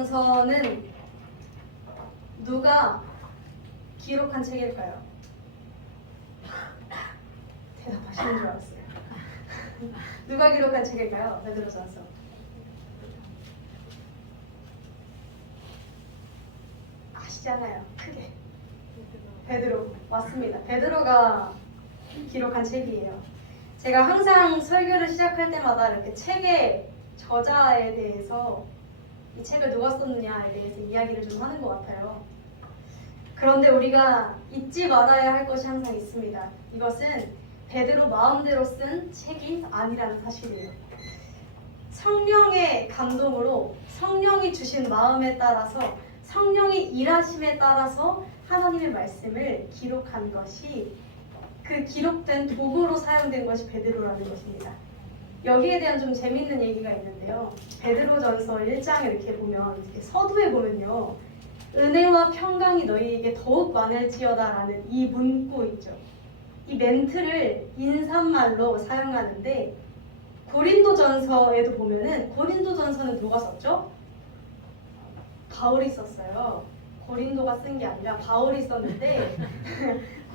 베드로전서는 누가 기록한 책일까요? 대답하시는 줄 알았어요. 누가 기록한 책일까요? 베드로전서. 아시잖아요. 크게. 베드로. 맞습니다. 베드로가 기록한 책이에요. 제가 항상 설교를 시작할 때마다 이렇게 책의 저자에 대해서 이 책을 누가 썼느냐에 대해서 이야기를 좀 하는 것 같아요. 그런데 우리가 잊지 말아야 할 것이 항상 있습니다. 이것은 베드로 마음대로 쓴 책이 아니라는 사실이에요. 성령의 감동으로 성령이 주신 마음에 따라서 성령이 일하심에 따라서 하나님의 말씀을 기록한 것이 그 기록된 도구로 사용된 것이 베드로라는 것입니다. 여기에 대한 좀 재밌는 얘기가 있는데요. 베드로전서 1장 이렇게 보면 이렇게 서두에 보면요. 은혜와 평강이 너희에게 더욱 많을지어다라는 이 문구 있죠. 이 멘트를 인사말로 사용하는데 고린도전서에도 보면은 고린도전서는 누가 썼죠? 바울이 썼어요. 고린도가 쓴 게 아니라 바울이 썼는데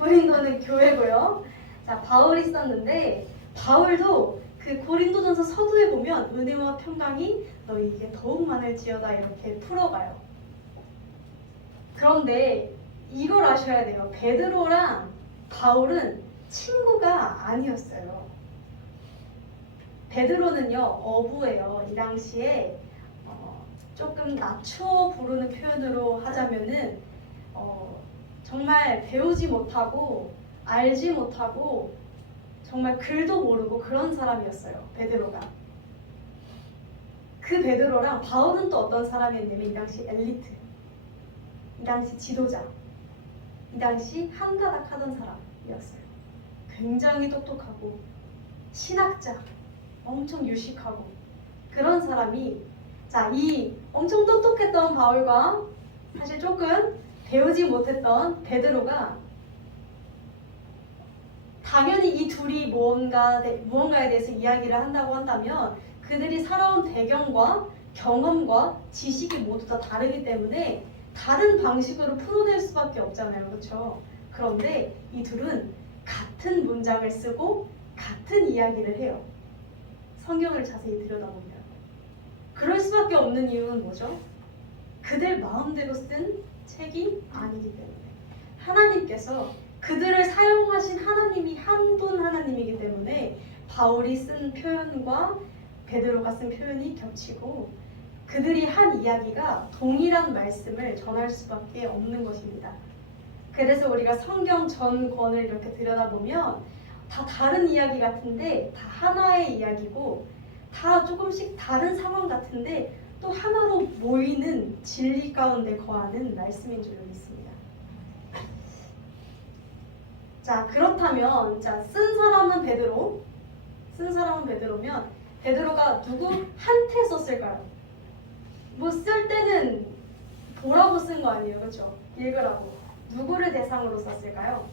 고린도는 교회고요. 자, 바울이 썼는데 바울도 그 고린도전서 서두에 보면 은혜와 평강이 너희에게 더욱 많을지어다 이렇게 풀어가요. 그런데 이걸 아셔야 돼요. 베드로랑 바울은 친구가 아니었어요. 베드로는요 어부예요. 이 당시에 조금 낮춰 부르는 표현으로 하자면은 정말 배우지 못하고 알지 못하고 정말 글도 모르고 그런 사람이었어요. 베드로가. 그 베드로랑 바울은 또 어떤 사람이었냐면 이 당시 엘리트, 이 당시 지도자, 이 당시 한가닥 하던 사람이었어요. 굉장히 똑똑하고 신학자, 엄청 유식하고 그런 사람이 자, 이 엄청 똑똑했던 바울과 사실 조금 배우지 못했던 베드로가 당연히 이 둘이 무언가에 대해서 이야기를 한다고 한다면 그들이 살아온 배경과 경험과 지식이 모두 다 다르기 때문에 다른 방식으로 풀어낼 수밖에 없잖아요. 그렇죠? 그런데 이 둘은 같은 문장을 쓰고 같은 이야기를 해요. 성경을 자세히 들여다보면. 그럴 수밖에 없는 이유는 뭐죠? 그들 마음대로 쓴 책이 아니기 때문에 하나님께서 그들을 사용하신 하나님이 한 분 하나님이기 때문에 바울이 쓴 표현과 베드로가 쓴 표현이 겹치고 그들이 한 이야기가 동일한 말씀을 전할 수밖에 없는 것입니다. 그래서 우리가 성경 전 권을 이렇게 들여다보면 다 다른 이야기 같은데 다 하나의 이야기고 다 조금씩 다른 상황 같은데 또 하나로 모이는 진리 가운데 거하는 말씀인 줄 믿습니다. 자, 그렇다면 쓴 사람은 베드로, 쓴 사람은 베드로면 베드로가 누구한테 썼을까요? 뭐 쓸 때는 보라고 쓴 거 아니에요, 그렇죠? 읽으라고. 누구를 대상으로 썼을까요?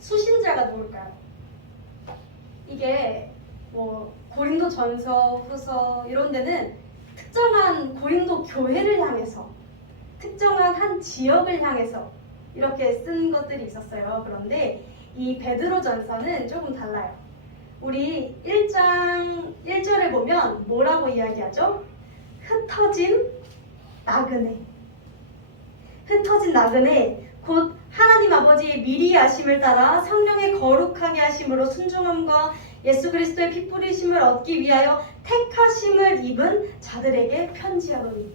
수신자가 누굴까요? 이게 뭐 고린도 전서, 후서 이런 데는 특정한 고린도 교회를 향해서 특정한 한 지역을 향해서 이렇게 쓴 것들이 있었어요. 그런데 이 베드로 전서는 조금 달라요. 우리 1장 1절에 보면 뭐라고 이야기하죠? 흩어진 나그네. 흩어진 나그네 곧 하나님 아버지의 미리 아심을 따라 성령의 거룩하게 하심으로 순종함과 예수 그리스도의 피 뿌리심을 얻기 위하여 택하심을 입은 자들에게 편지하노니.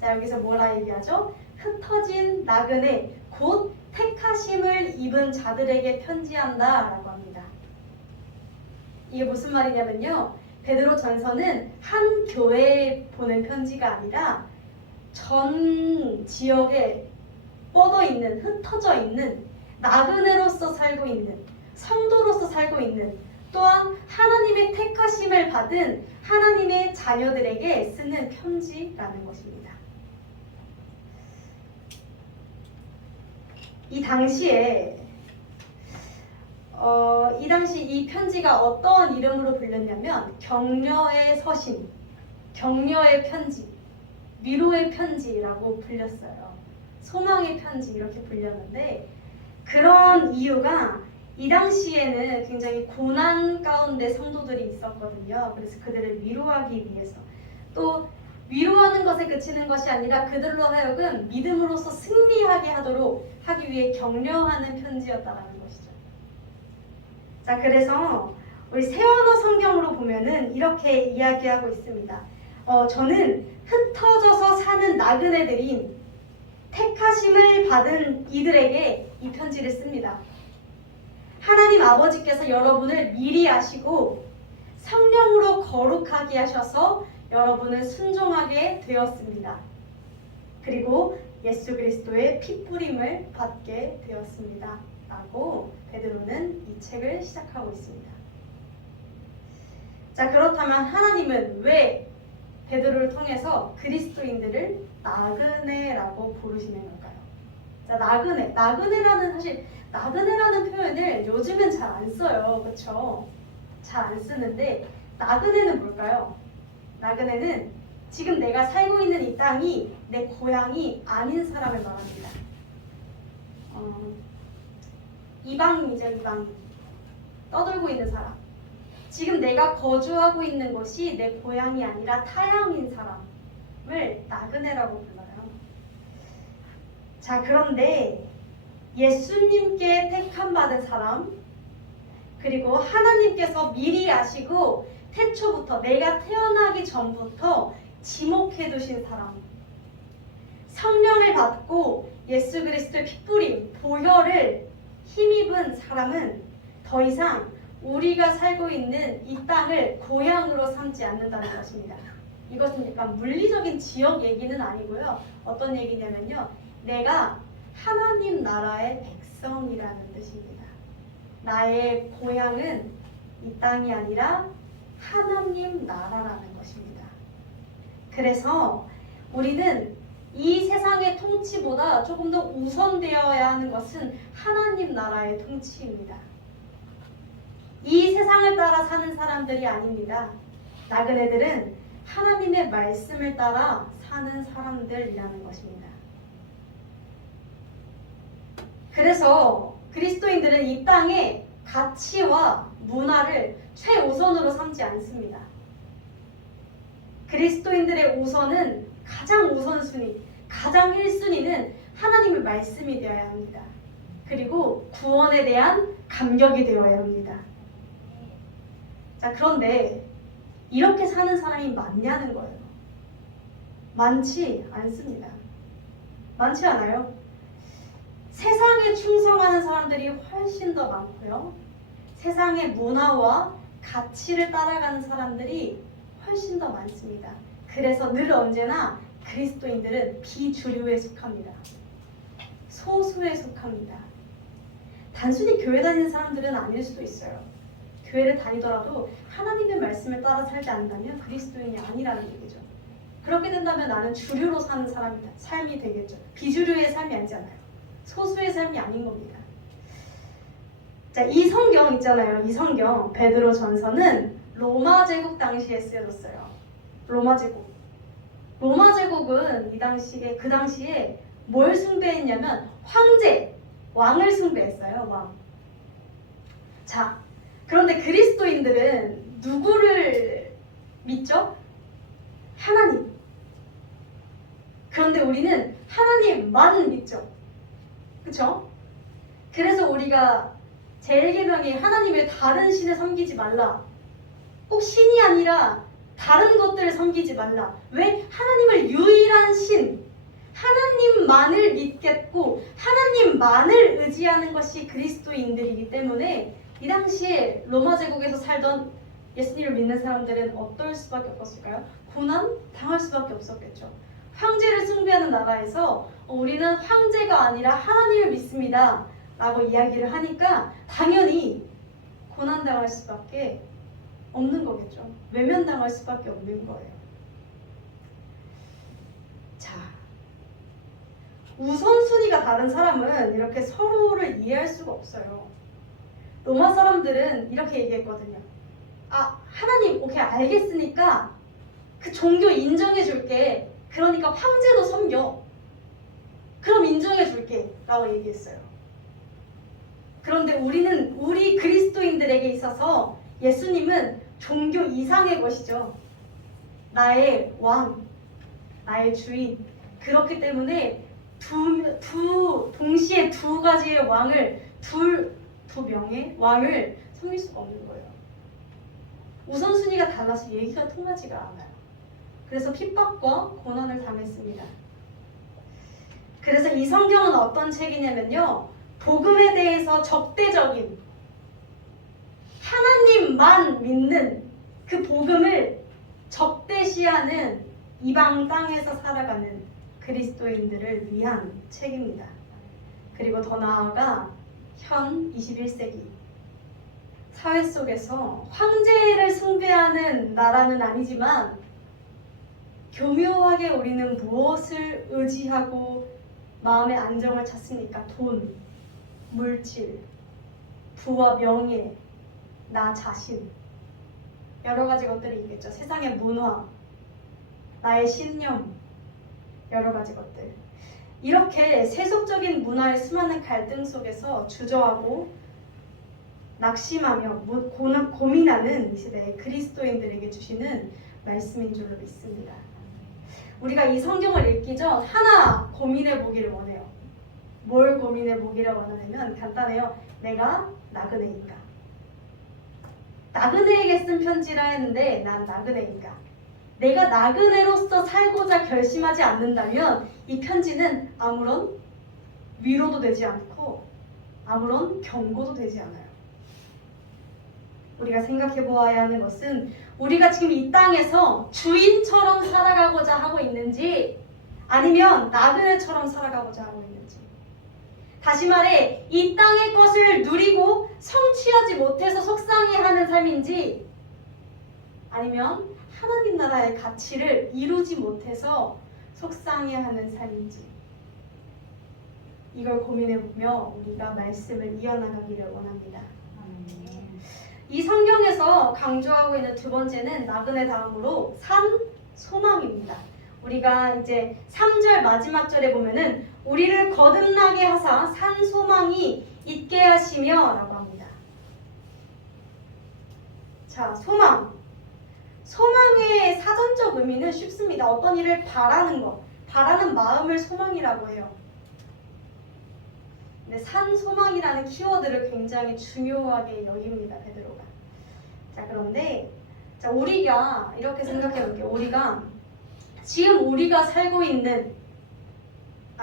자, 여기서 뭐라 얘기하죠? 흩어진 나그네 곧 택하심을 입은 자들에게 편지한다 라고 합니다. 이게 무슨 말이냐면요, 베드로 전서는 한 교회에 보낸 편지가 아니라 전 지역에 뻗어있는, 흩어져 있는, 나그네로서 살고 있는, 성도로서 살고 있는, 또한 하나님의 택하심을 받은 하나님의 자녀들에게 쓰는 편지라는 것입니다. 이 당시 이 편지가 어떤 이름으로 불렸냐면 격려의 서신, 격려의 편지, 위로의 편지라고 불렸어요. 소망의 편지 이렇게 불렸는데, 그런 이유가 이 당시에는 굉장히 고난 가운데 성도들이 있었거든요. 그래서 그들을 위로하기 위해서, 또 위로하는 것에 그치는 것이 아니라 그들로 하여금 믿음으로써 승리하게 하도록 하기 위해 격려하는 편지였다라는 것이죠. 자, 그래서 우리 새언어 성경으로 보면은 이렇게 이야기하고 있습니다. 저는 흩어져서 사는 나그네들인 택하심을 받은 이들에게 이 편지를 씁니다. 하나님 아버지께서 여러분을 미리 아시고 성령으로 거룩하게 하셔서 여러분을 순종하게 되었습니다. 그리고 예수 그리스도의 핏부림을 받게 되었습니다. 라고 베드로는 이 책을 시작하고 있습니다. 자, 그렇다면 하나님은 왜 베드로를 통해서 그리스도인들을 나그네라고 부르시는 걸까요? 자, 나그네라는 표현을 요즘은 잘 안 써요. 그렇죠? 잘 안 쓰는데, 나그네는 뭘까요? 나그네는 지금 내가 살고 있는 이 땅이 내 고향이 아닌 사람을 말합니다. 이방인이죠, 이방인. 떠돌고 있는 사람. 지금 내가 거주하고 있는 곳이 내 고향이 아니라 타향인 사람을 나그네라고 불러요. 자, 그런데 예수님께 택함받은 사람, 그리고 하나님께서 미리 아시고 태초부터, 내가 태어나기 전부터 지목해 두신 사람, 성령을 받고 예수 그리스도의 핏부림, 보혈을 힘입은 사람은 더 이상 우리가 살고 있는 이 땅을 고향으로 삼지 않는다는 것입니다. 이것은 약간 물리적인 지역 얘기는 아니고요. 어떤 얘기냐면요, 내가 하나님 나라의 백성이라는 뜻입니다. 나의 고향은 이 땅이 아니라 하나님 나라라는 것입니다. 그래서 우리는 이 세상의 통치보다 조금 더 우선되어야 하는 것은 하나님 나라의 통치입니다. 이 세상을 따라 사는 사람들이 아닙니다. 나그네들은 하나님의 말씀을 따라 사는 사람들이라는 것입니다. 그래서 그리스도인들은 이 땅의 가치와 문화를 최우선으로 삼지 않습니다. 그리스도인들의 우선은, 가장 우선순위, 가장 1순위는 하나님의 말씀이 되어야 합니다. 그리고 구원에 대한 감격이 되어야 합니다. 자, 그런데 이렇게 사는 사람이 많냐는 거예요. 많지 않습니다. 많지 않아요. 세상에 충성하는 사람들이 훨씬 더 많고요. 세상의 문화와 가치를 따라가는 사람들이 훨씬 더 많습니다. 그래서 늘 언제나 그리스도인들은 비주류에 속합니다. 소수에 속합니다. 단순히 교회 다니는 사람들은 아닐 수도 있어요. 교회를 다니더라도 하나님의 말씀을 따라 살지 않는다면 그리스도인이 아니라는 얘기죠. 그렇게 된다면 나는 주류로 사는 삶이 되겠죠. 비주류의 삶이 아니잖아요. 소수의 삶이 아닌 겁니다. 자, 이 성경 있잖아요. 이 성경 베드로 전서는 로마 제국 당시에 쓰여졌어요. 로마 제국. 로마 제국은 그 당시에 뭘 숭배했냐면 황제, 왕을 숭배했어요. 왕. 자, 그런데 그리스도인들은 누구를 믿죠? 하나님. 그런데 우리는 하나님만 믿죠. 그쵸? 그래서 우리가 제1계명이 하나님의 다른 신을 섬기지 말라. 꼭 신이 아니라 다른 것들을 섬기지 말라. 왜? 하나님을 유일한 신, 하나님만을 믿겠고 하나님만을 의지하는 것이 그리스도인들이기 때문에 이 당시에 로마 제국에서 살던 예수님을 믿는 사람들은 어떨 수밖에 없었을까요? 고난 당할 수밖에 없었겠죠. 황제를 숭배하는 나라에서 우리는 황제가 아니라 하나님을 믿습니다 라고 이야기를 하니까 당연히 고난당할 수밖에 없는 거겠죠. 외면당할 수밖에 없는 거예요. 자, 우선순위가 다른 사람은 이렇게 서로를 이해할 수가 없어요. 로마 사람들은 이렇게 얘기했거든요. 아, 하나님 오케이 알겠으니까 그 종교 인정해 줄게. 그러니까 황제도 섬겨. 그럼 인정해줄게 라고 얘기했어요. 그런데 우리 그리스도인들에게 있어서 예수님은 종교 이상의 것이죠. 나의 왕, 나의 주인. 그렇기 때문에 동시에 두 가지의 왕을, 두 명의 왕을 섬길 수가 없는 거예요. 우선순위가 달라서 얘기가 통하지가 않아요. 그래서 핍박과 고난을 당했습니다. 그래서 이 성경은 어떤 책이냐면요, 복음에 대해서 적대적인, 하나님만 믿는 그 복음을 적대시하는 이방 땅에서 살아가는 그리스도인들을 위한 책입니다. 그리고 더 나아가 현 21세기 사회 속에서 황제를 숭배하는 나라는 아니지만 교묘하게 우리는 무엇을 의지하고 마음의 안정을 찾습니까? 돈, 물질, 부와 명예, 나 자신, 여러 가지 것들이 있겠죠. 세상의 문화, 나의 신념, 여러 가지 것들. 이렇게 세속적인 문화의 수많은 갈등 속에서 주저하고 낙심하며 고민하는 이 시대의 그리스도인들에게 주시는 말씀인 줄로 믿습니다. 우리가 이 성경을 읽기 전 하나 고민해 보기를 원해요. 뭘 고민해 보기를 원하냐면 간단해요. 내가 나그네인가? 나그네에게 쓴 편지라 했는데 난 나그네인가? 내가 나그네로서 살고자 결심하지 않는다면 이 편지는 아무런 위로도 되지 않고 아무런 경고도 되지 않아요. 우리가 생각해 보아야 하는 것은 우리가 지금 이 땅에서 주인처럼 살아가고자 하고 있는지 아니면 나그네처럼 살아가고자 하고 있는지, 다시 말해 이 땅의 것을 누리고 성취하지 못해서 속상해하는 삶인지 아니면 하나님 나라의 가치를 이루지 못해서 속상해하는 삶인지, 이걸 고민해보며 우리가 말씀을 이어나가기를 원합니다. 이 성경에서 강조하고 있는 두 번째는 나그네 다음으로 산 소망입니다. 우리가 이제 3절 마지막 절에 보면은 우리를 거듭나게 하사 산 소망이 있게 하시며 라고 합니다. 자, 소망의 사전적 의미는 쉽습니다. 어떤 일을 바라는 것, 바라는 마음을 소망이라고 해요. 근데 산 소망이라는 키워드를 굉장히 중요하게 여깁니다, 베드로가. 자, 그런데 우리가 이렇게 생각해 볼게요. 지금 우리가 살고 있는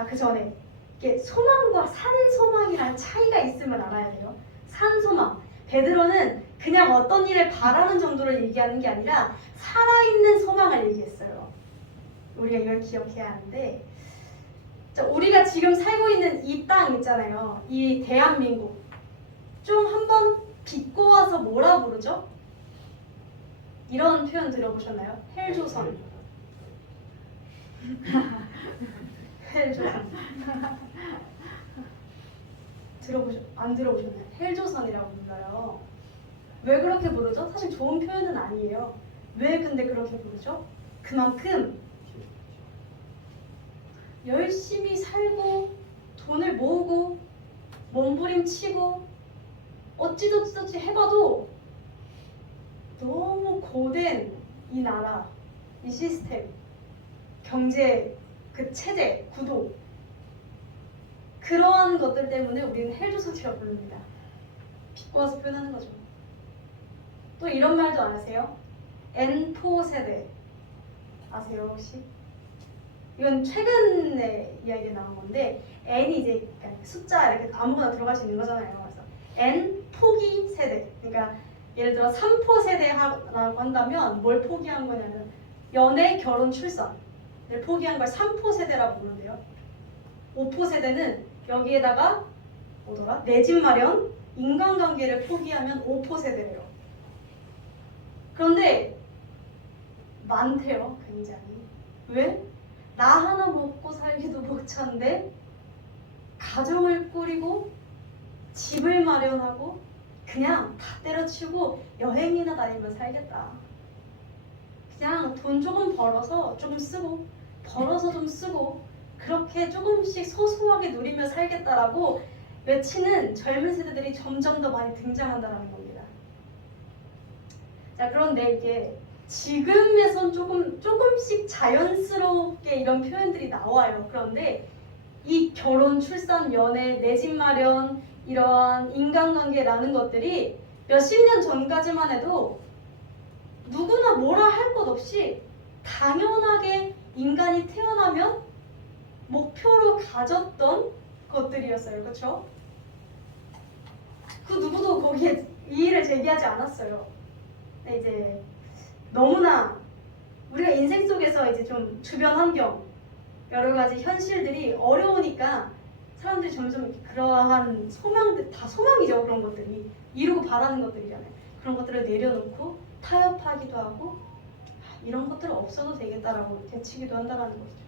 그 전에 이게 소망과 산 소망이라는 차이가 있음을 알아야 돼요. 산 소망. 베드로는 그냥 어떤 일을 바라는 정도를 얘기하는 게 아니라 살아있는 소망을 얘기했어요. 우리가 이걸 기억해야 하는데, 우리가 지금 살고 있는 이 땅 있잖아요. 이 대한민국. 좀 한번 비꼬아서 뭐라 부르죠? 이런 표현 들어보셨나요? 헬조선. 헬조선. 안 들어보셨나요? 헬조선이라고 불러요. 왜 그렇게 부르죠? 사실 좋은 표현은 아니에요. 왜 근데 그렇게 부르죠? 그만큼 열심히 살고 돈을 모으고 몸부림치고 어찌저찌 해봐도 너무 고된 이 나라, 이 시스템, 경제, 그 체제, 구도, 그러한 것들 때문에 우리는 헬조선이라고 부릅니다. 비꼬아서 표현하는 거죠. 또 이런 말도 안 하세요? N4 세대 아세요 혹시? 이건 최근에 이야기에 나온 건데, N이 이제 숫자 이렇게 아무거나 들어갈 수 있는 거잖아요. 그래서 N 포기 세대. 그러니까 예를 들어 3포 세대라고 한다면 뭘 포기한 거냐면 연애, 결혼, 출산을 포기한 걸 3포 세대라고 부르는데요. 5포 세대는 여기에다가 뭐더라? 내 집 마련, 인간관계를 포기하면 5포 세대래요. 그런데 많대요, 굉장히. 왜? 나 하나 먹고 살기도 벅찬데 가정을 꾸리고 집을 마련하고 그냥 다 때려치우고 여행이나 다니면 살겠다. 그냥 돈 조금 벌어서 조금 쓰고 벌어서 좀 쓰고 그렇게 조금씩 소소하게 누리며 살겠다라고 외치는 젊은 세대들이 점점 더 많이 등장한다는 겁니다. 자, 그런데 이게 지금에선 조금씩 자연스럽게 이런 표현들이 나와요. 그런데 이 결혼, 출산, 연애, 내 집 마련, 이러한 인간관계라는 것들이 몇십 년 전까지만 해도 누구나 뭐라 할 것 없이 당연하게 인간이 태어나면 목표로 가졌던 것들이었어요. 그렇죠? 그 누구도 거기에 이의를 제기하지 않았어요. 근데 이제 너무나 우리가 인생 속에서 이제 좀 주변 환경, 여러 가지 현실들이 어려우니까 사람들이 점점 그러한 소망들, 다 소망이죠. 그런 것들이 이루고 바라는 것들이잖아요. 그런 것들을 내려놓고 타협하기도 하고 이런 것들은 없어도 되겠다라고 되치기도 한다는 것이죠.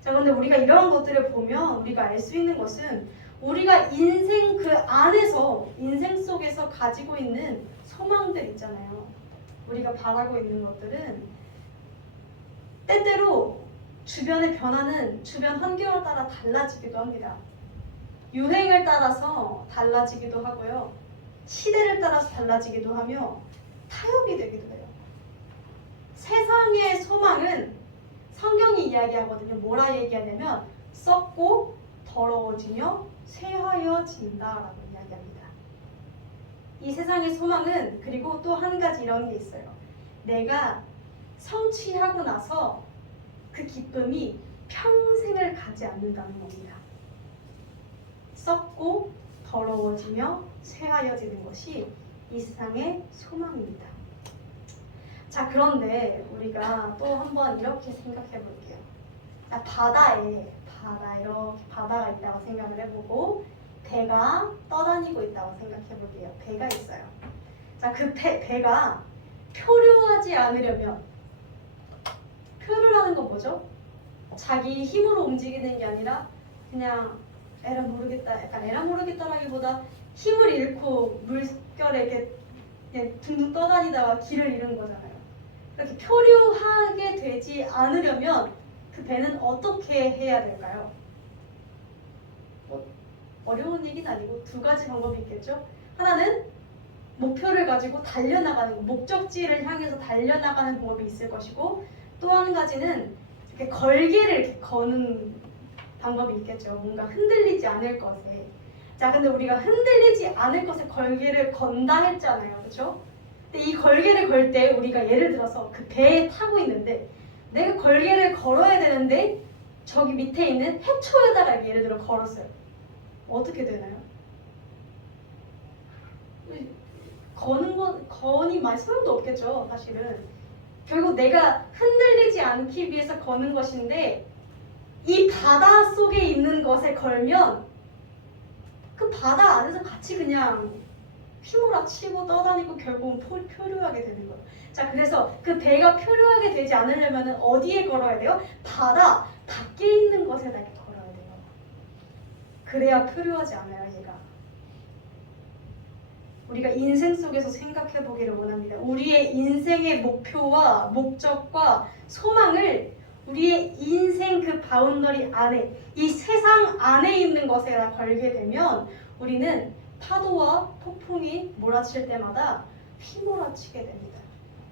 자, 그런데 우리가 이런 것들을 보면 우리가 알 수 있는 것은 우리가 인생 그 안에서, 인생 속에서 가지고 있는 소망들 있잖아요. 우리가 바라고 있는 것들은 때때로 주변의 변화는 주변 환경에 따라 달라지기도 합니다. 유행을 따라서 달라지기도 하고요. 시대를 따라서 달라지기도 하며 타협이 되기도 해요. 세상의 소망은 성경이 이야기하거든요. 뭐라 얘기하냐면 썩고 더러워지며 쇠하여진다라고 이야기합니다. 이 세상의 소망은 그리고 또 한 가지 이런 게 있어요. 내가 성취하고 나서 그 기쁨이 평생을 가지 않는다는 겁니다. 썩고 더러워지며 쇠하여지는 것이 이 세상의 소망입니다. 자, 그런데 우리가 또 한번 이렇게 생각해 볼게요. 자, 바다에 이렇게 바다가 있다고 생각을 해보고 배가 떠다니고 있다고 생각해 볼게요. 배가 있어요. 자, 그 배가 표류하지 않으려면, 표류라는 건 뭐죠? 자기 힘으로 움직이는 게 아니라 그냥 에라 모르겠다, 약간 에라 모르겠다라기보다 힘을 잃고 물결에 이렇게 그냥 둥둥 떠다니다가 길을 잃은 거잖아요. 이렇게 표류하게 되지 않으려면 그 배는 어떻게 해야 될까요? 어려운 얘기는 아니고 두 가지 방법이 있겠죠. 하나는 목표를 가지고 달려나가는 거, 목적지를 향해서 달려나가는 방법이 있을 것이고, 또 한 가지는 이렇게 걸개를 이렇게 거는 방법이 있겠죠. 뭔가 흔들리지 않을 것에. 자, 근데 우리가 흔들리지 않을 것에 걸개를 건다 했잖아요. 그렇죠? 근데 이 걸개를 걸 때 우리가 예를 들어서 그 배에 타고 있는데 내가 걸개를 걸어야 되는데 저기 밑에 있는 해초에다가 예를 들어 걸었어요. 어떻게 되나요? 거니 많이 소용도 없겠죠. 사실은 결국 내가 흔들리지 않기 위해서 거는 것인데 이 바다 속에 있는 것에 걸면 그 바다 안에서 같이 그냥 휘몰아치고 떠다니고 결국은 표류하게 되는 거예요. 자, 그래서 그 배가 표류하게 되지 않으려면 어디에 걸어야 돼요? 바다 밖에 있는 것에다 걸어야 돼요. 그래야 표류하지 않아요, 얘가. 우리가 인생 속에서 생각해 보기를 원합니다. 우리의 인생의 목표와 목적과 소망을 우리의 인생 그 바운더리 안에, 이 세상 안에 있는 것에다 걸게 되면 우리는 파도와 폭풍이 몰아칠 때마다 휘몰아치게 됩니다.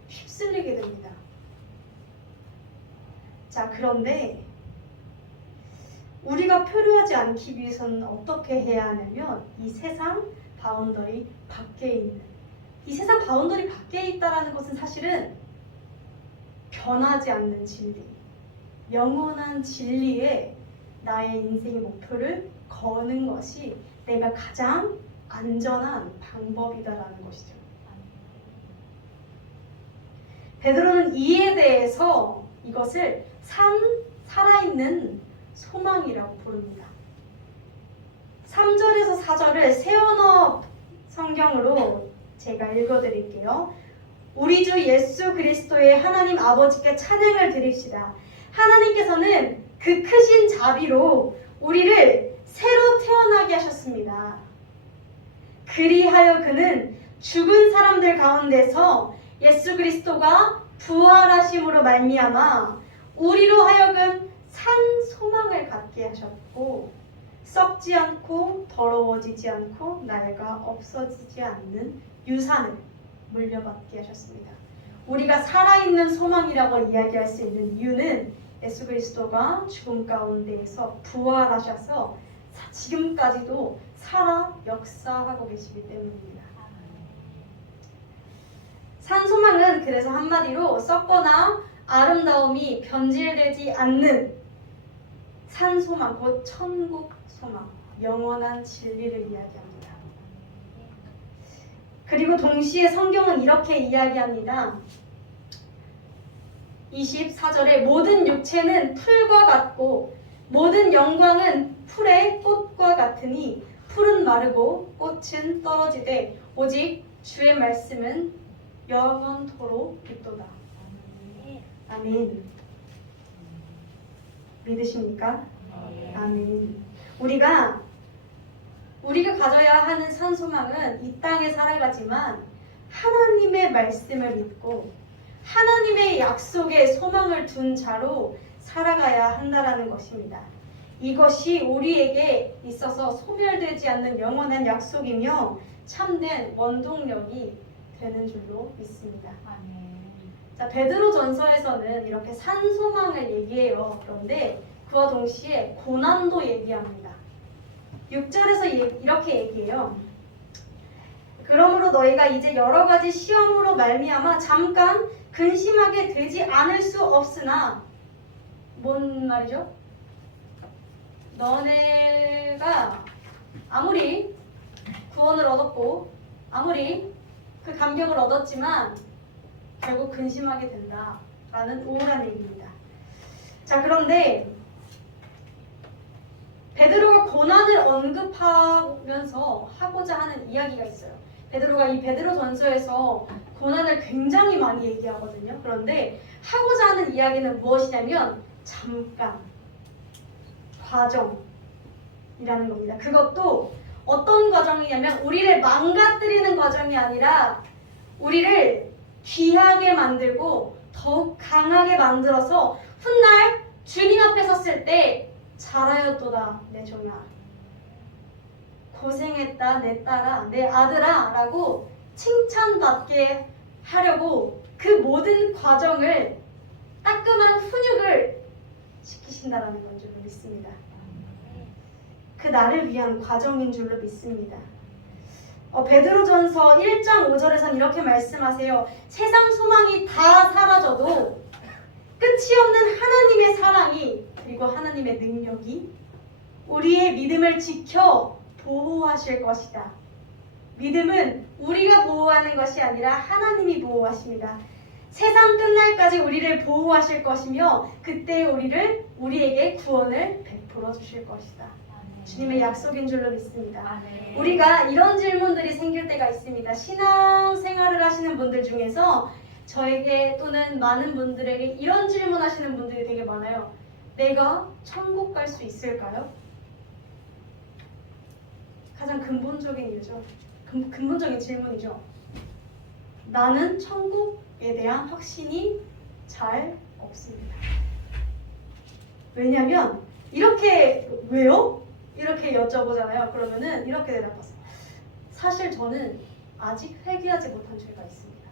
휩쓸리게 됩니다. 자, 그런데 우리가 표류하지 않기 위해서는 어떻게 해야 하냐면 이 세상 바운더리 밖에 있는, 이 세상 바운더리 밖에 있다라는 것은 사실은 변하지 않는 진리, 영원한 진리에 나의 인생의 목표를 거는 것이 내가 가장 안전한 방법이다라는 것이죠. 베드로는 이에 대해서 이것을 살아있는 소망이라고 부릅니다. 3절에서 4절을 새언어 성경으로 제가 읽어드릴게요. 우리 주 예수 그리스도의 하나님 아버지께 찬양을 드립시다. 하나님께서는 그 크신 자비로 우리를 새로 태어나게 하셨습니다. 그리하여 그는 죽은 사람들 가운데서 예수 그리스도가 부활하심으로 말미암아 우리로 하여금 산 소망을 갖게 하셨고 썩지 않고 더러워지지 않고 낡아 없어지지 않는 유산을 물려받게 하셨습니다. 우리가 살아있는 소망이라고 이야기할 수 있는 이유는 예수 그리스도가 죽음 가운데에서 부활하셔서 지금까지도 살아 역사하고 계시기 때문입니다. 산소망은 그래서 한마디로 썩거나 아름다움이 변질되지 않는 산소망, 곧 천국 소망, 영원한 진리를 이야기합니다. 그리고 동시에 성경은 이렇게 이야기합니다. 24절에 모든 육체는 풀과 같고 모든 영광은 풀의 꽃과 같으니 풀은 마르고 꽃은 떨어지되 오직 주의 말씀은 영원토록 있도다. 아멘. 믿으십니까? 아멘. 우리가 가져야 하는 산소망은 이 땅에 살아가지만 하나님의 말씀을 믿고 하나님의 약속에 소망을 둔 자로 살아가야 한다라는 것입니다. 이것이 우리에게 있어서 소멸되지 않는 영원한 약속이며 참된 원동력이 되는 줄로 믿습니다. 자, 베드로전서에서는 이렇게 산소망을 얘기해요. 그런데 그와 동시에 고난도 얘기합니다. 6절에서 이렇게 얘기해요. 그러므로 너희가 이제 여러 가지 시험으로 말미암아 잠깐 근심하게 되지 않을 수 없으나 뭔 말이죠? 너네가 아무리 구원을 얻었고 아무리 그 감격을 얻었지만 결국 근심하게 된다라는 우울한 얘기입니다. 자, 그런데 베드로가 고난을 언급하면서 하고자 하는 이야기가 있어요. 베드로가 이 베드로전서에서 고난을 굉장히 많이 얘기하거든요. 그런데 하고자 하는 이야기는 무엇이냐면 잠깐 과정이라는 겁니다. 그것도 어떤 과정이냐면 우리를 망가뜨리는 과정이 아니라 우리를 귀하게 만들고 더욱 강하게 만들어서 훗날 주님 앞에 섰을 때 잘하였도다 내 종아, 고생했다 내 딸아, 내 아들아 라고 칭찬받게 하려고 그 모든 과정을 따끔한 훈육을 시키신다라는 건 줄로 믿습니다. 그 나를 위한 과정인 줄로 믿습니다. 베드로전서 1장 5절에선 이렇게 말씀하세요. 세상 소망이 다 사라져도 끝이 없는 하나님의 사랑이 그리고 하나님의 능력이 우리의 믿음을 지켜 보호하실 것이다. 믿음은 우리가 보호하는 것이 아니라 하나님이 보호하십니다. 세상 끝날까지 우리를 보호하실 것이며 그때 우리에게 구원을 베풀어 주실 것이다. 주님의 약속인 줄로 믿습니다. 우리가 이런 질문들이 생길 때가 있습니다. 신앙생활을 하시는 분들 중에서 저에게 또는 많은 분들에게 이런 질문하시는 분들이 되게 많아요. 내가 천국 갈 수 있을까요? 가장 근본적인 이유죠. 근본적인 질문이죠. 나는 천국에 대한 확신이 잘 없습니다. 왜냐면 왜요? 이렇게 여쭤보잖아요. 그러면은 이렇게 대답하세요. 사실 저는 아직 회개하지 못한 죄가 있습니다.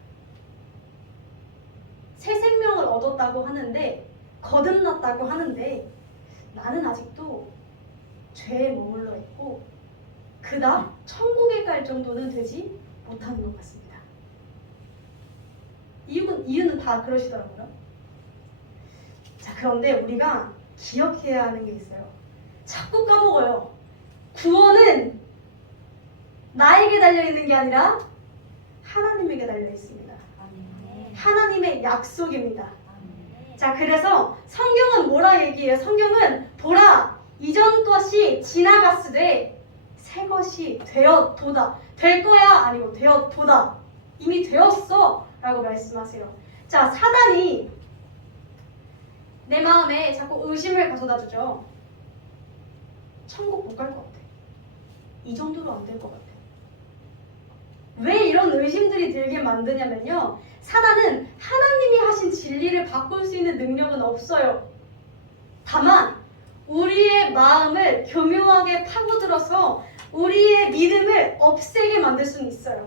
새 생명을 얻었다고 하는데 거듭났다고 하는데 나는 아직도 죄에 머물러 있고 그닥 천국에 갈 정도는 되지 못하는 것 같습니다. 이유는 다 그러시더라고요. 자, 그런데 우리가 기억해야 하는 게 있어요. 자꾸 까먹어요. 구원은 나에게 달려있는 게 아니라 하나님에게 달려있습니다. 하나님의 약속입니다. 자, 그래서 성경은 뭐라 얘기해요? 성경은 보라, 이전 것이 지나갔으되 새 것이 되었도다. 될 거야? 아니고 되었도다. 이미 되었어 라고 말씀하세요. 자, 사단이 내 마음에 자꾸 의심을 가져다 주죠. 천국 못 갈 것 같아. 이 정도로 안 될 것 같아. 왜 이런 의심들이 들게 만드냐면요. 사단은 하나님이 하신 진리를 바꿀 수 있는 능력은 없어요. 다만 우리의 마음을 교묘하게 파고들어서 우리의 믿음을 없애게 만들 수는 있어요.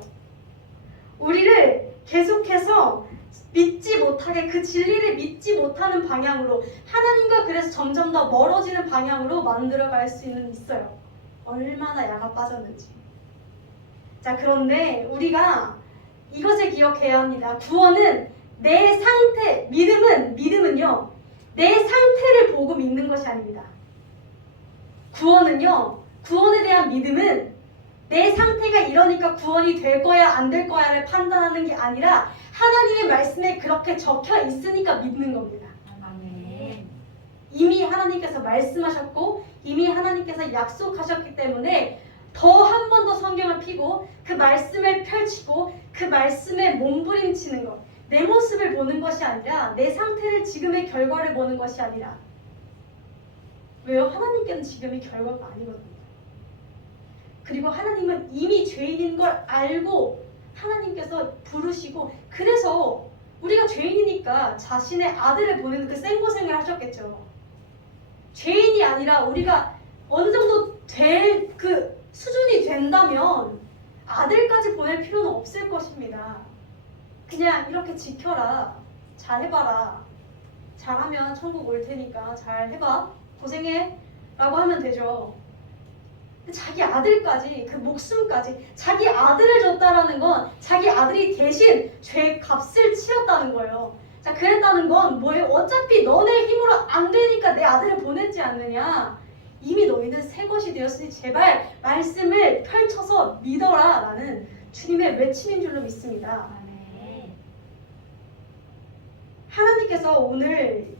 우리를 계속해서 믿지 못하게, 그 진리를 믿지 못하는 방향으로, 하나님과 그래서 점점 더 멀어지는 방향으로 만들어갈 수는 있어요. 얼마나 야가 빠졌는지. 자, 그런데 우리가 이것을 기억해야 합니다. 구원은 내 상태, 믿음은요, 내 상태를 보고 믿는 것이 아닙니다. 구원에 대한 믿음은 내 상태가 이러니까 구원이 될 거야 안 될 거야를 판단하는 게 아니라 하나님의 말씀에 그렇게 적혀 있으니까 믿는 겁니다. 아멘. 이미 하나님께서 말씀하셨고 이미 하나님께서 약속하셨기 때문에 더 한 번 더 성경을 펴고 그 말씀을 펼치고 그 말씀에 몸부림치는 것, 내 모습을 보는 것이 아니라 내 상태를, 지금의 결과를 보는 것이 아니라. 왜요? 하나님께는 지금의 결과가 아니거든요. 그리고 하나님은 이미 죄인인 걸 알고 하나님께서 부르시고, 그래서 우리가 죄인이니까 자신의 아들을 보내는 그 생고생을 하셨겠죠. 죄인이 아니라 우리가 어느 정도 될 그 수준이 된다면 아들까지 보낼 필요는 없을 것입니다. 그냥 이렇게 지켜라, 잘해봐라, 잘하면 천국 올 테니까 잘해봐, 고생해 라고 하면 되죠. 자기 아들까지, 그 목숨까지, 자기 아들을 줬다라는 건 자기 아들이 대신 죄 값을 치렀다는 거예요. 자, 그랬다는 건 뭐예요? 어차피 너네 힘으로 안 되니까 내 아들을 보냈지 않느냐. 이미 너희는 새 것이 되었으니 제발 말씀을 펼쳐서 믿어라 라는 주님의 외침인 줄로 믿습니다. 아멘. 하나님께서 오늘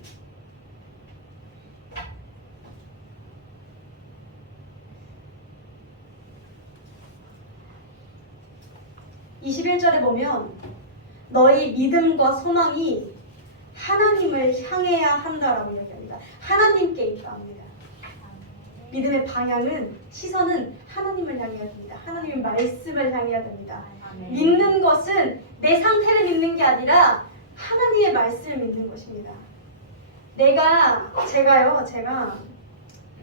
(21절에) 보면 너희 믿음과 소망이 하나님을 향해야 한다라고 이야기합니다. 하나님께 있다 합니다. 믿음의 방향은, 시선은 하나님을 향해야 됩니다. 하나님의 말씀을 향해야 됩니다. 아멘. 믿는 것은 내 상태를 믿는 게 아니라 하나님의 말씀을 믿는 것입니다. 제가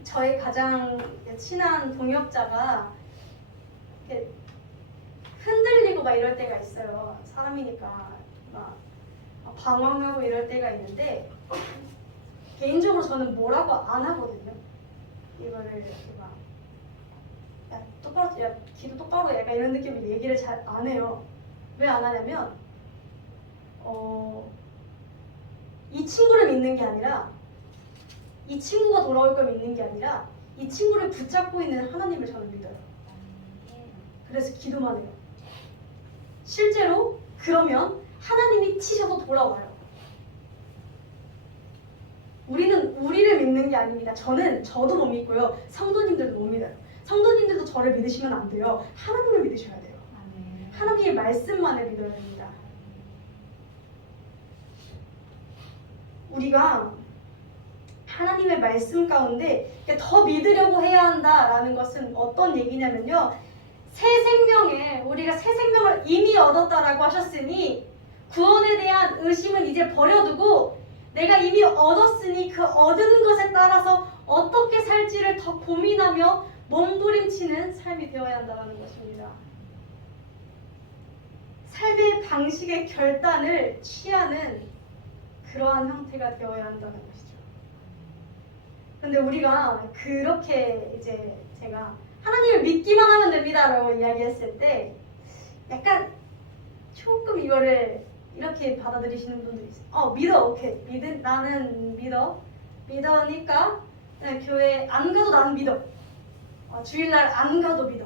저의 가장 친한 동역자가 이렇게 흔들리고 막 이럴 때가 있어요. 사람이니까 막 방황하고 이럴 때가 있는데, 개인적으로 저는 뭐라고 안 하거든요. 이거를 이렇게 막, 야 똑바로, 야 기도 똑바로, 약간 이런 느낌으로 얘기를 잘 안 해요. 왜 안 하냐면 이 친구를 믿는 게 아니라, 이 친구가 돌아올 걸 믿는 게 아니라 이 친구를 붙잡고 있는 하나님을 저는 믿어요. 그래서 기도만 해요. 실제로 그러면 하나님이 치셔서 돌아와요. 우리는 우리를 믿는 게 아닙니다. 저도 못 믿고요. 성도님들도 못 믿어요. 성도님들도 저를 믿으시면 안 돼요. 하나님을 믿으셔야 돼요. 아멘. 하나님의 말씀만을 믿어야 됩니다. 우리가 하나님의 말씀 가운데 더 믿으려고 해야 한다라는 것은 어떤 얘기냐면요. 우리가 새 생명을 이미 얻었다라고 하셨으니 구원에 대한 의심은 이제 버려두고 내가 이미 얻었으니 그 얻은 것에 따라서 어떻게 살지를 더 고민하며 몸부림치는 삶이 되어야 한다는 것입니다. 삶의 방식의 결단을 취하는 그러한 형태가 되어야 한다는 것이죠. 근데 우리가 그렇게 이제 제가 하나님을 믿기만 하면 됩니다라고 이야기했을 때 약간 조금 이거를 이렇게 받아들이시는 분들이 있어요. 믿어, 오케이. 나는 믿으니까 교회 안 가도 나는 믿어. 주일날 안 가도 믿어.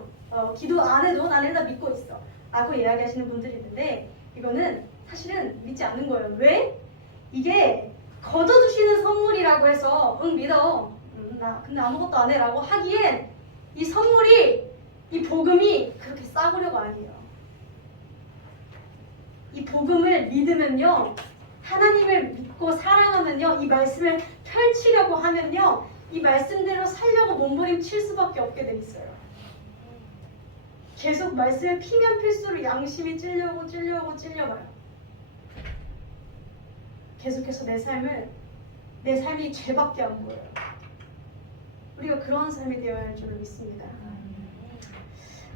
기도 안 해도 나는 일단 믿고 있어. 라고 이야기하시는 분들이 있는데, 이거는 사실은 믿지 않는 거예요. 왜? 이게 거둬주시는 선물이라고 해서 응 믿어. 나 근데 아무것도 안 해 라고 하기엔 이 선물이, 이 복음이 그렇게 싸구려가 아니에요. 이 복음을 믿으면요, 하나님을 믿고 사랑하면요, 이 말씀을 펼치려고 하면요, 이 말씀대로 살려고 몸부림칠 수밖에 없게 돼 있어요. 계속 말씀을 피면 필수록 양심이 찔려봐요. 계속해서 내 삶이 죄밖에 안 보여요. 우리가 그러한 삶이 되어야 할 줄을 믿습니다.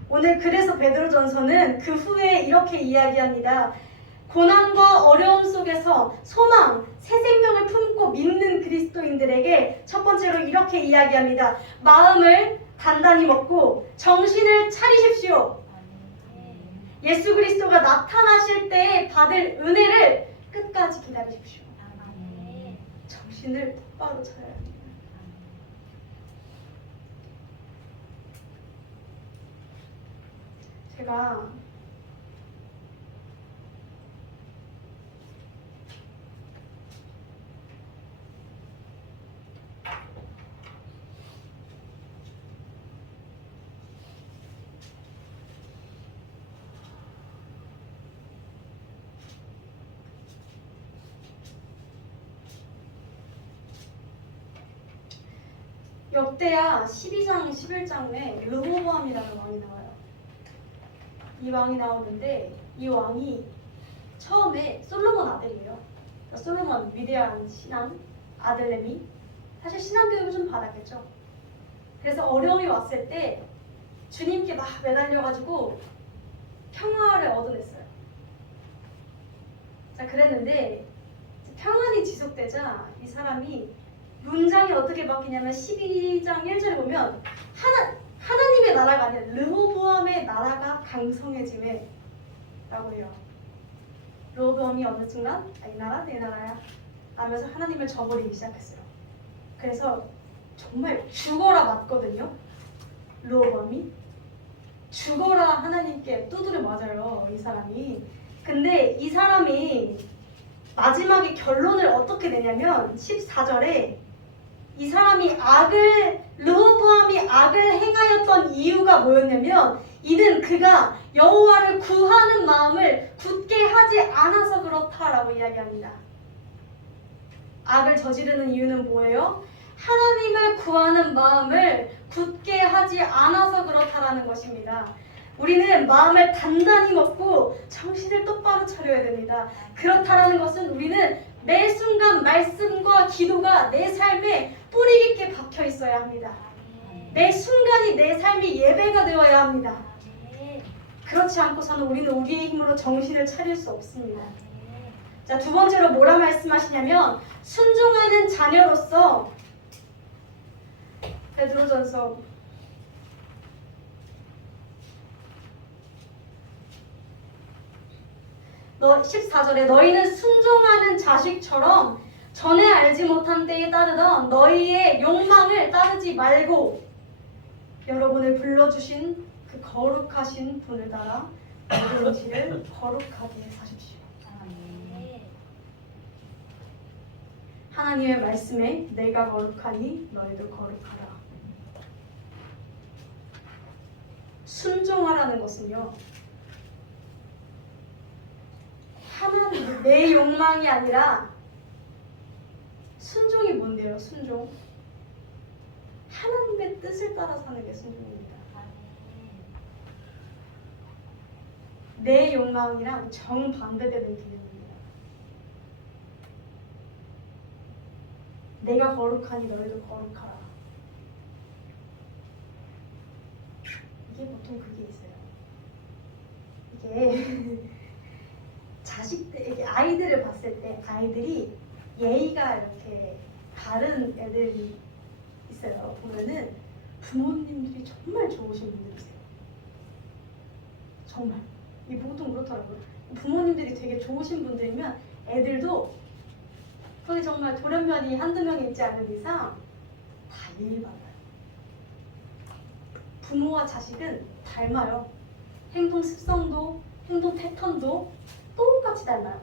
오늘 그래서 베드로전서는 그 후에 이렇게 이야기합니다. 고난과 어려움 속에서 소망, 새 생명을 품고 믿는 그리스도인들에게 첫 번째로 이렇게 이야기합니다. 마음을 단단히 먹고 정신을 차리십시오. 예수 그리스도가 나타나실 때 받을 은혜를 끝까지 기다리십시오. 정신을 똑바로 차려야 합니다. 제가 역대하 12장 11장에 르호보암이라는 왕이 나와요. 이 왕이 나오는데 이 왕이 처음에 솔로몬 아들이에요. 그러니까 솔로몬 위대한 신앙 아들내미, 사실 신앙 교육을 좀 받았겠죠. 그래서 어려움이 왔을 때 주님께 막 매달려가지고 평화를 얻어냈어요. 자, 그랬는데 평안이 지속되자 이 사람이 문장이 어떻게 바뀌냐면 12장 1절에 보면 하나님의 나라가 아니라 르호보암의 나라가 강성해짐에 라고 해요. 르호보암이 어느 순간 이 나라 내 나라야 하면서 하나님을 저버리기 시작했어요. 그래서 정말 죽어라 맞거든요. 르호보암이 죽어라 하나님께 두드려 맞아요. 이 사람이. 근데 이 사람이 마지막에 결론을 어떻게 내냐면 14절에 이 사람이 르호보암이 악을 행하였던 이유가 뭐였냐면 이는 그가 여호와를 구하는 마음을 굳게 하지 않아서 그렇다라고 이야기합니다. 악을 저지르는 이유는 뭐예요? 하나님을 구하는 마음을 굳게 하지 않아서 그렇다라는 것입니다. 우리는 마음을 단단히 먹고 정신을 똑바로 차려야 됩니다. 그렇다라는 것은 우리는 매 순간 말씀과 기도가 내 삶에 뿌리 깊게 박혀 있어야 합니다. 매 순간이 내 삶이 예배가 되어야 합니다. 그렇지 않고서는 우리는 우리의 힘으로 정신을 차릴 수 없습니다. 자, 두 번째로 뭐라 말씀하시냐면 순종하는 자녀로서 베드로전서 14절에 너희는 순종하는 자식처럼 전에 알지 못한 때에 따르던 너희의 욕망을 따르지 말고 여러분을 불러주신 그 거룩하신 분을 따라 모든 길을 거룩하게 사십시오. 하나님의 말씀에 내가 거룩하니 너희도 거룩하라. 순종하라는 것은요, 하나님 내 욕망이 아니라 순종이 뭔데요? 순종 하나님의 뜻을 따라 사는 게 순종입니다. 내 욕망이랑 정반대되는 기능입니다. 내가 거룩하니 너희도 거룩하라. 이게 보통 그게 있어요. 이게 자식들, 아이들을 봤을 때 아이들이 예의가 이렇게 다른 애들이 있어요. 보면은 부모님들이 정말 좋으신 분들이세요. 정말. 이 보통 그렇더라고요. 부모님들이 되게 좋으신 분들이면 애들도 거기 정말 돌연변이 한두 명이 있지 않은 이상 다 예의 받아요. 부모와 자식은 닮아요. 행동 습성도, 행동 패턴도 똑같이 닮아요.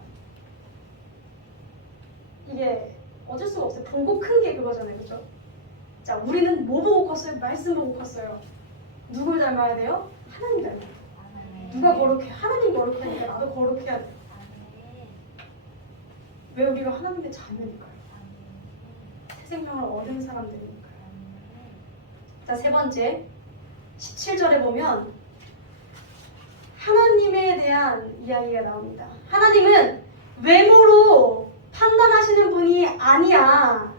이게 어쩔 수가 없어요. 보고 큰 게 그거잖아요. 그죠? 자, 우리는 뭐 보고 컸어요? 말씀 보고 컸어요. 누굴 닮아야 돼요? 하나님 닮아요. 누가 거룩해? 하나님 거룩하니까 나도 거룩해야 돼. 왜 우리가 하나님의 자녀니까요. 새 생명을 얻은 사람들이니까요. 자, 세 번째 17절에 보면 하나님에 대한 이야기가 나옵니다. 하나님은 외모로 판단하시는 분이 아니야.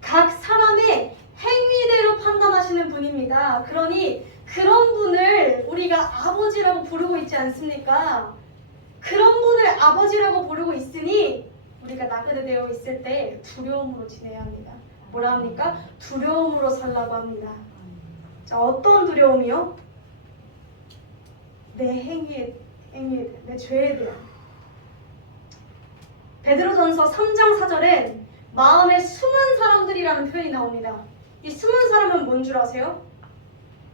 각 사람의 행위대로 판단하시는 분입니다. 그러니 그런 분을 우리가 아버지라고 부르고 있지 않습니까? 그런 분을 아버지라고 부르고 있으니 우리가 나그네 되어 있을 때 두려움으로 지내야 합니다. 뭐라 합니까? 두려움으로 살라고 합니다. 자, 어떤 두려움이요? 내 행위에 내 죄에 대한. 베드로전서 3장 4절엔 마음에 숨은 사람들이라는 표현이 나옵니다. 이 숨은 사람은 뭔 줄 아세요?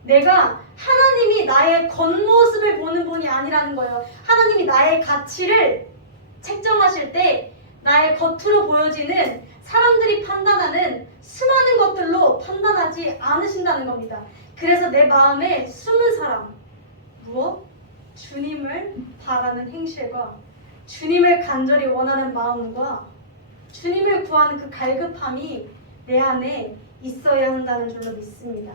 내가 하나님이 나의 겉모습을 보는 분이 아니라는 거예요. 하나님이 나의 가치를 책정하실 때 나의 겉으로 보여지는 사람들이 판단하는 수많은 것들로 판단하지 않으신다는 겁니다. 그래서 내 마음에 숨은 사람, 무엇? 주님을 바라는 행실과 주님을 간절히 원하는 마음과 주님을 구하는 그 갈급함이 내 안에 있어야 한다는 줄로 믿습니다.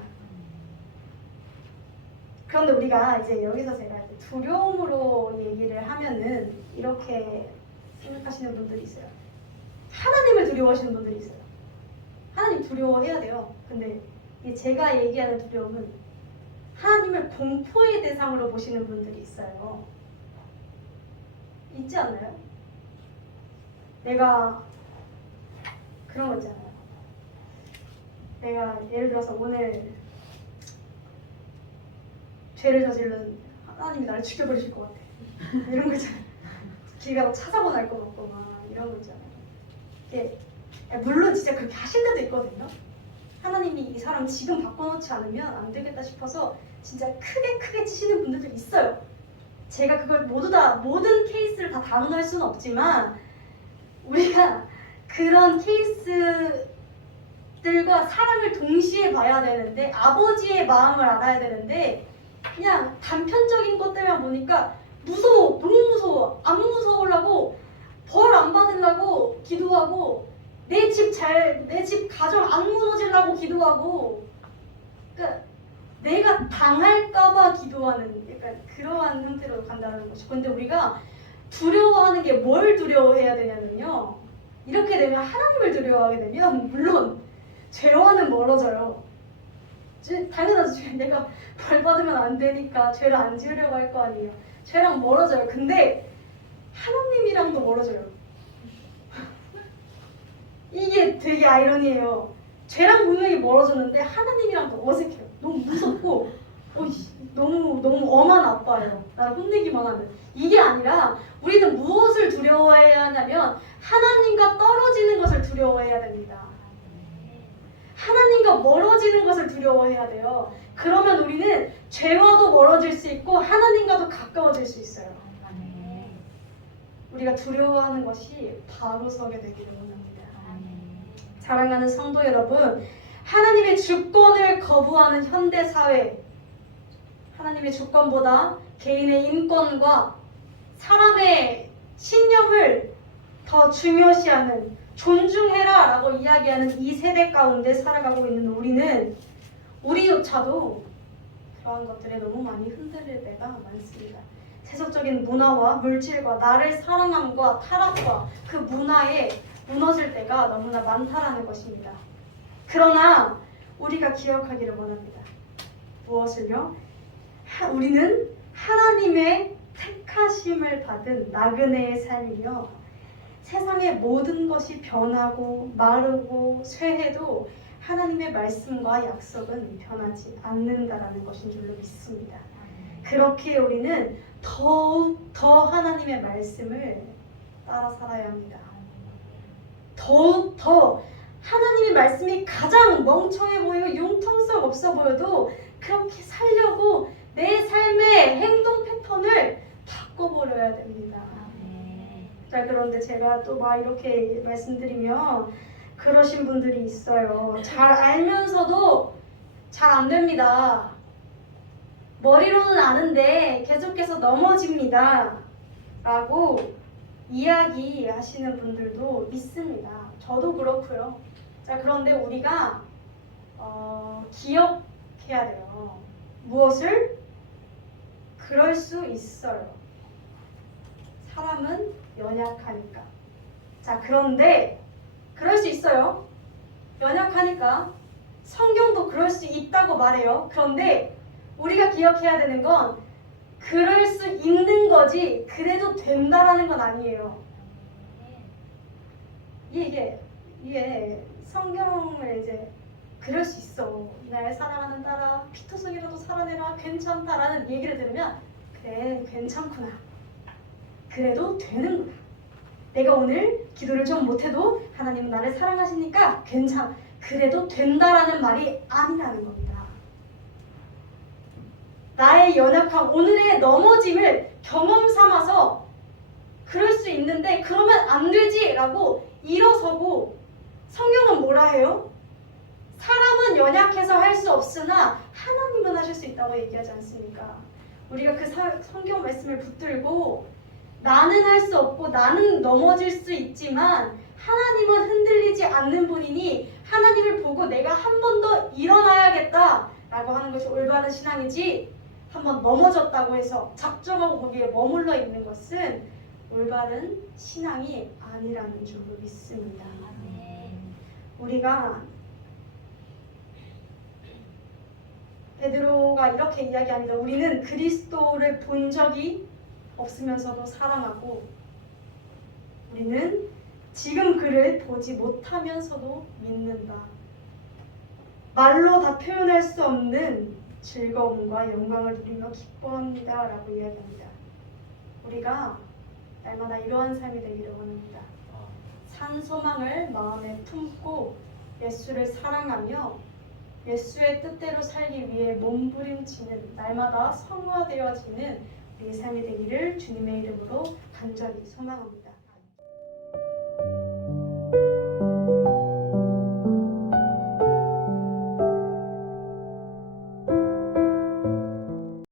그런데 우리가 이제 여기서 제가 이제 두려움으로 얘기를 하면은 이렇게 생각하시는 분들이 있어요. 하나님을 두려워하시는 분들이 있어요. 하나님 두려워해야 돼요. 근데 제가 얘기하는 두려움은 하나님을 공포의 대상으로 보시는 분들이 있어요. 있지 않나요? 내가 그런 거 있잖아요. 내가 예를 들어서 오늘 죄를 저지른 하나님이 나를 죽여버리실 것 같아. 이런 거 있잖아요. 길가 찾아고 날 것 같고 막 이런 거 있잖아요. 이게 물론 진짜 그렇게 하실 때도 있거든요. 하나님이 이 사람 지금 바꿔놓지 않으면 안 되겠다 싶어서 진짜 크게 치시는 분들도 있어요. 제가 그걸 모든 케이스를 다 다룬할 수는 없지만 우리가 그런 케이스들과 사람을 동시에 봐야 되는데 아버지의 마음을 알아야 되는데 그냥 단편적인 것들만 보니까 무서워, 너무 무서워. 안 무서우려고 벌 안 받으려고 기도하고 내 집 가정 안 무너지려고 기도하고 그러니까 내가 당할까봐 기도하는 약간 그러한 형태로 간다는 거죠. 근데 우리가 두려워하는 게 뭘 두려워해야 되냐면요. 이렇게 되면 하나님을 두려워하게 되면 물론 죄와는 멀어져요. 당연하죠. 내가 벌 받으면 안 되니까 죄를 안 지으려고 할 거 아니에요. 죄랑 멀어져요. 근데 하나님이랑도 멀어져요. 이게 되게 아이러니해요. 죄랑 분명히 멀어졌는데 하나님이랑도 어색해요. 너무 무섭고 너무 엄한 아빠예요. 나를 혼내기만 하면. 이게 아니라 우리는 무엇을 두려워해야 하냐면 하나님과 떨어지는 것을 두려워해야 됩니다. 하나님과 멀어지는 것을 두려워해야 돼요. 그러면 우리는 죄와도 멀어질 수 있고 하나님과도 가까워질 수 있어요. 우리가 두려워하는 것이 바로 서게 되기를 원합니다. 사랑하는 성도 여러분, 하나님의 주권을 거부하는 현대 사회, 하나님의 주권보다 개인의 인권과 사람의 신념을 더 중요시하는 존중해라 라고 이야기하는 이 세대 가운데 살아가고 있는 우리조차도 그러한 것들에 너무 많이 흔들릴 때가 많습니다. 세속적인 문화와 물질과 나를 사랑함과 타락과 그 문화에 무너질 때가 너무나 많다라는 것입니다. 그러나 우리가 기억하기를 원합니다. 무엇을요? 우리는 하나님의 택하심을 받은 나그네의 삶이며 세상의 모든 것이 변하고 마르고 쇠해도 하나님의 말씀과 약속은 변하지 않는다라는 것인 줄로 믿습니다. 그렇게 우리는 더욱 더 하나님의 말씀을 따라 살아야 합니다. 더욱 더 하나님의 말씀이 가장 멍청해 보이고 융통성 없어 보여도 그렇게 살려고 내 삶의 행동 패턴을 바꿔버려야 됩니다. 자, 그런데 제가 또 막 이렇게 말씀드리면 그러신 분들이 있어요. 잘 알면서도 잘 안 됩니다. 머리로는 아는데 계속해서 넘어집니다. 라고 이야기하시는 분들도 있습니다. 저도 그렇고요. 자, 그런데 우리가 기억해야 돼요. 무엇을? 그럴 수 있어요. 사람은 연약하니까. 자, 그런데 그럴 수 있어요. 연약하니까. 성경도 그럴 수 있다고 말해요. 그런데 우리가 기억해야 되는 건 그럴 수 있는 거지 그래도 된다라는 건 아니에요. 이게 성경을 이제 그럴 수 있어. 날 사랑하는 딸아, 피투성이라도 살아내라. 괜찮다라는 얘기를 들으면 그래, 괜찮구나. 그래도 되는구나. 내가 오늘 기도를 좀 못해도 하나님은 나를 사랑하시니까 괜찮아. 그래도 된다라는 말이 아니라는 겁니다. 나의 연약함, 오늘의 넘어짐을 경험 삼아서 그럴 수 있는데 그러면 안 되지 라고 일어서고, 성경은 뭐라 해요? 사람은 연약해서 할 수 없으나 하나님은 하실 수 있다고 얘기하지 않습니까? 우리가 그 성경 말씀을 붙들고 나는 할 수 없고 나는 넘어질 수 있지만 하나님은 흔들리지 않는 분이니 하나님을 보고 내가 한 번 더 일어나야겠다 라고 하는 것이 올바른 신앙이지, 한번 넘어졌다고 해서 작정하고 거기에 머물러 있는 것은 올바른 신앙이 아니라는 줄로 믿습니다. 우리가 베드로가 이렇게 이야기합니다. 우리는 그리스도를 본 적이 없으면서도 사랑하고 우리는 지금 그를 보지 못하면서도 믿는다. 말로 다 표현할 수 없는 즐거움과 영광을 누리며 기뻐합니다 라고 이야기합니다. 우리가 날마다 이러한 삶이 되기를 원합니다. 산 소망을 마음에 품고 예수를 사랑하며 예수의 뜻대로 살기 위해 몸부림치는, 날마다 성화되어지는 우리의 삶이 되기를 주님의 이름으로 간절히 소망합니다.